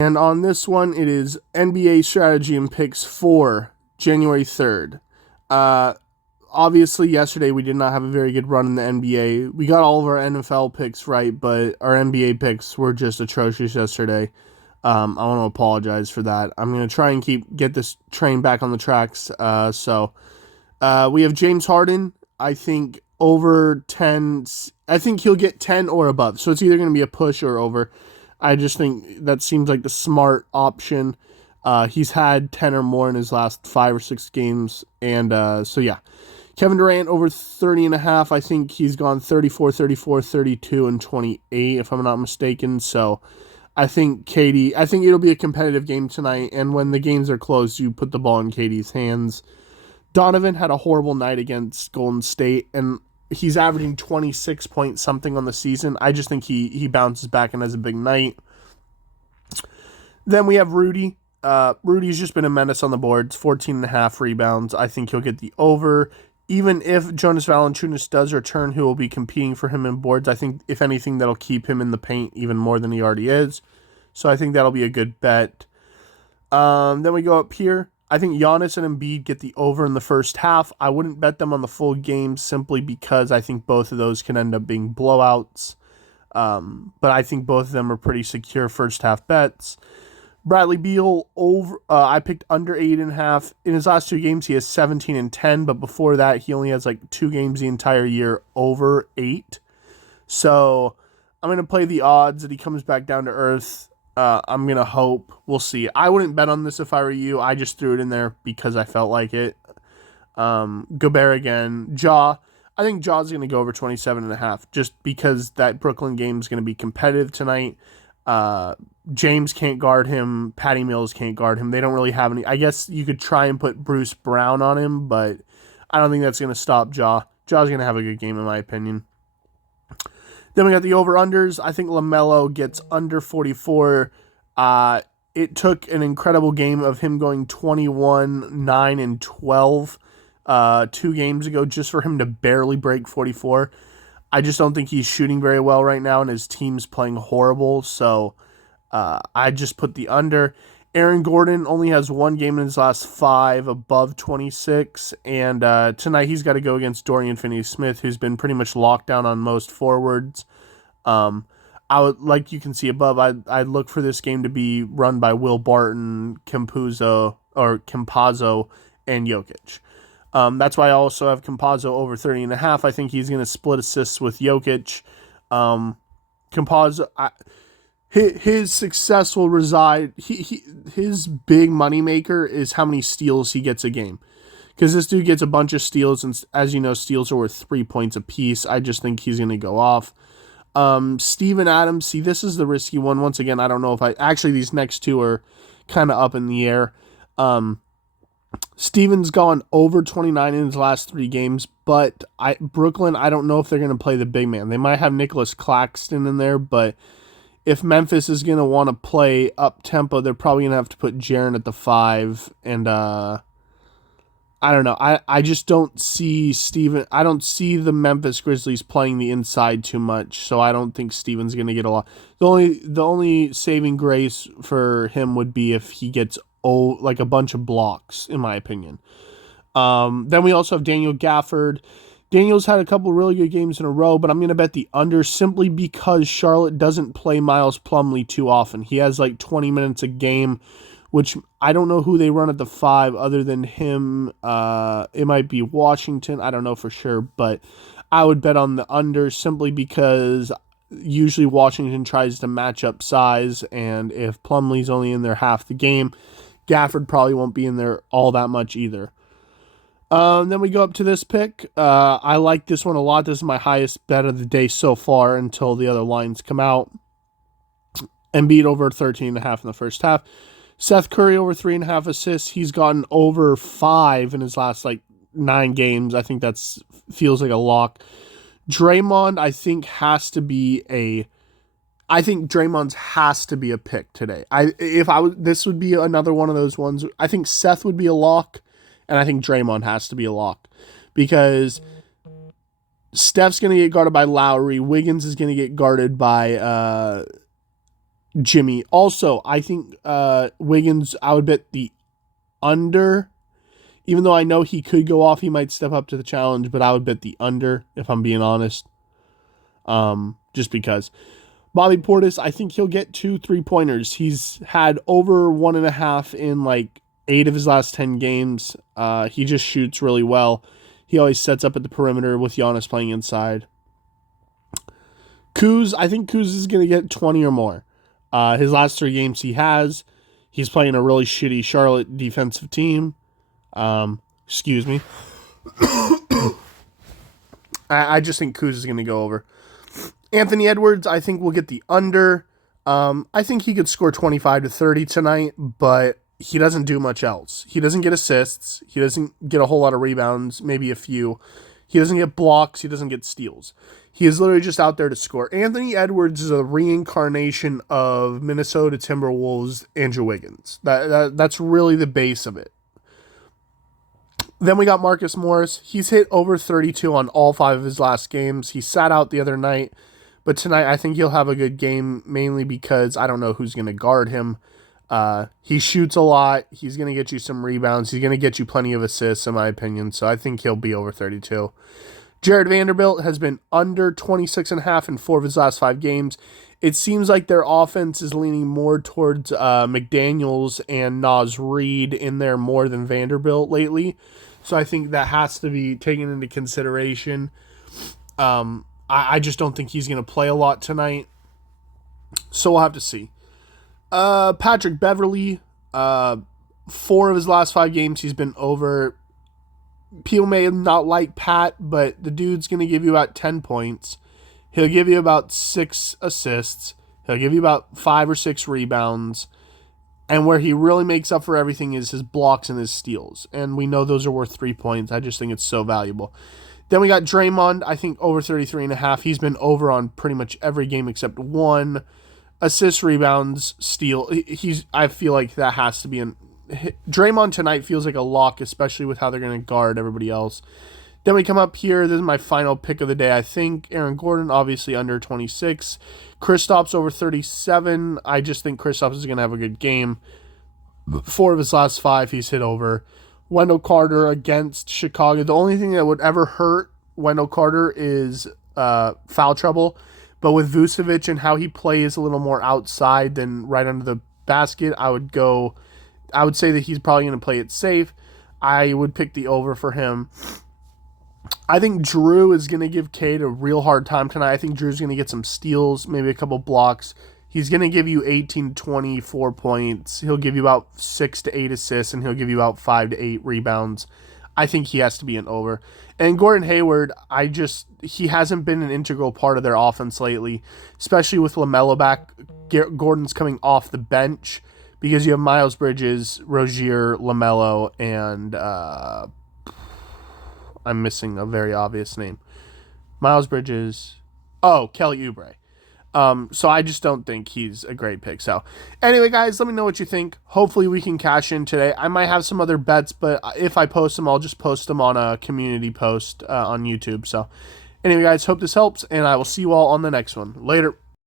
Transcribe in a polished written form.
And on this one, it is NBA strategy and picks for January 3rd. Uh, Obviously, yesterday we did not have a very good run in the NBA. We got all of our NFL picks right, but our NBA picks were just atrocious yesterday. I want to apologize for that. I'm going to try and get this train back on the tracks. We have James Harden. I think over 10. I think he'll get 10 or above. So it's either going to be a push or over. I just think that seems like the smart option. He's had 10 or more in his last 5 or 6 games. And so, yeah. Kevin Durant over 30.5. I think he's gone 34, 34, 32, and 28, if I'm not mistaken. So I think it'll be a competitive game tonight. And when the games are close, you put the ball in KD's hands. Donovan had a horrible night against Golden State, and he's averaging 26 point something on the season. I just think he bounces back and has a big night. Then we have Rudy. Rudy's just been a menace on the boards, 14.5 rebounds. I think he'll get the over. Even if Jonas Valanciunas does return, who will be competing for him in boards, I think, if anything, that'll keep him in the paint even more than he already is. So I think that'll be a good bet. Then we go up here. I think Giannis and Embiid get the over in the first half. I wouldn't bet them on the full game simply because I think both of those can end up being blowouts. But I think both of them are pretty secure first half bets. Bradley Beal over. I picked under 8.5. In his last 2 games, he has 17 and 10. But before that, he only has like 2 games the entire year over 8. So I'm gonna play the odds that he comes back down to earth. I'm going to hope. We'll see. I wouldn't bet on this if I were you. I just threw it in there because I felt like it. Gobert again. I think Jaw's going to go over 27.5 just because that Brooklyn game is going to be competitive tonight. James can't guard him. Patty Mills can't guard him. They don't really have any. I guess you could try and put Bruce Brown on him, but I don't think that's going to stop Jaw. Jaw's going to have a good game in my opinion. Then we got the over-unders. I think LaMelo gets under 44. It took an incredible game of him going 21, 9, and 12 2 games ago just for him to barely break 44. I just don't think he's shooting very well right now, and his team's playing horrible. So I just put the under. Aaron Gordon only has 1 game in his last 5 above 26, and tonight he's got to go against Dorian Finney-Smith, who's been pretty much locked down on most forwards. I would, like you can see above, I'd look for this game to be run by Will Barton, Campazzo, and Jokic. That's why I also have Campazzo over 30.5. I think he's going to split assists with Jokic. Campazzo, his success will reside. His big moneymaker is how many steals he gets a game. Because this dude gets a bunch of steals, and as you know, steals are worth 3 points apiece. I just think he's going to go off. Steven Adams, see, this is the risky one. Once again, I don't know if actually, these next 2 are kind of up in the air. Steven's gone over 29 in his last 3 games, but Brooklyn, I don't know if they're going to play the big man. They might have Nicholas Claxton in there, but if Memphis is going to want to play up-tempo, they're probably going to have to put Jaren at the 5, and I don't know. I just don't see I don't see the Memphis Grizzlies playing the inside too much, so I don't think Steven's going to get a lot. The only saving grace for him would be if he gets like a bunch of blocks, in my opinion. Then we also have Daniel Gafford. Daniel's had a couple really good games in a row, but I'm going to bet the under simply because Charlotte doesn't play Miles Plumlee too often. He has like 20 minutes a game, which I don't know who they run at the 5 other than him. It might be Washington. I don't know for sure, but I would bet on the under simply because usually Washington tries to match up size, and if Plumlee's only in there half the game, Gafford probably won't be in there all that much either. Then we go up to this pick. I like this one a lot. This is my highest bet of the day so far until the other lines come out. Embiid over 13.5 in the first half. Seth Curry over 3.5 assists. He's gotten over 5 in his last 9 games. I think that's feels like a lock. Draymond, I think Draymond's has to be a pick today. This would be another one of those ones. I think Seth would be a lock, and I think Draymond has to be a lock because Steph's going to get guarded by Lowry. Wiggins is going to get guarded by Jimmy. Also, I think Wiggins, I would bet the under. Even though I know he could go off, he might step up to the challenge, but I would bet the under, if I'm being honest. Just because. Bobby Portis, I think he'll get 2 3-pointers. He's had over 1.5 in like 8 of his last 10 games. He just shoots really well. He always sets up at the perimeter with Giannis playing inside. Kuz, I think Kuz is going to get 20 or more. His last 3 games he's playing a really shitty Charlotte defensive team. Excuse me. I just think Kuz is going to go over. Anthony Edwards, I think will get the under. I think he could score 25 to 30 tonight, but he doesn't do much else. He doesn't get assists. He doesn't get a whole lot of rebounds, maybe a few. He doesn't get blocks. He doesn't get steals. He is literally just out there to score. Anthony Edwards is a reincarnation of Minnesota Timberwolves' Andrew Wiggins. That's really the base of it. Then we got Marcus Morris. He's hit over 32 on all 5 of his last games. He sat out the other night, but tonight I think he'll have a good game, mainly because I don't know who's going to guard him. He shoots a lot. He's going to get you some rebounds. He's going to get you plenty of assists, in my opinion, so I think he'll be over 32. Jared Vanderbilt has been under 26.5 in 4 of his last 5 games. It seems like their offense is leaning more towards McDaniels and Naz Reid in there more than Vanderbilt lately. So I think that has to be taken into consideration. I just don't think he's going to play a lot tonight. So we'll have to see. Patrick Beverley, 4 of his last 5 games he's been over. People may not like Pat, but the dude's going to give you about 10 points. He'll give you about 6 assists. He'll give you about 5 or 6 rebounds. And where he really makes up for everything is his blocks and his steals. And we know those are worth 3 points. I just think it's so valuable. Then we got Draymond, I think over 33.5. He's been over on pretty much every game except 1. Assists, rebounds, steal. I feel like that has to be an... Draymond tonight feels like a lock, especially with how they're going to guard everybody else. Then we come up here. This is my final pick of the day, I think. Aaron Gordon, obviously under 26. Kristaps over 37. I just think Kristaps is going to have a good game. 4 of his last 5, he's hit over. Wendell Carter against Chicago. The only thing that would ever hurt Wendell Carter is foul trouble. But with Vucevic and how he plays a little more outside than right under the basket, I would say that he's probably going to play it safe. I would pick the over for him. I think Drew is going to give Cade a real hard time tonight. I think Drew's going to get some steals, maybe a couple blocks. He's going to give you 18 to 24 points. He'll give you about 6 to 8 assists, and he'll give you about 5 to 8 rebounds. I think he has to be an over. And Gordon Hayward, he hasn't been an integral part of their offense lately, especially with LaMelo back. Gordon's coming off the bench because you have Miles Bridges, Rozier, LaMelo, and I'm missing a very obvious name. Miles Bridges. Oh, Kelly Oubre. So I just don't think he's a great pick. So anyway, guys, let me know what you think. Hopefully we can cash in today. I might have some other bets, but if I post them, I'll just post them on a community post on YouTube. So anyway, guys, hope this helps, and I will see you all on the next one. Later.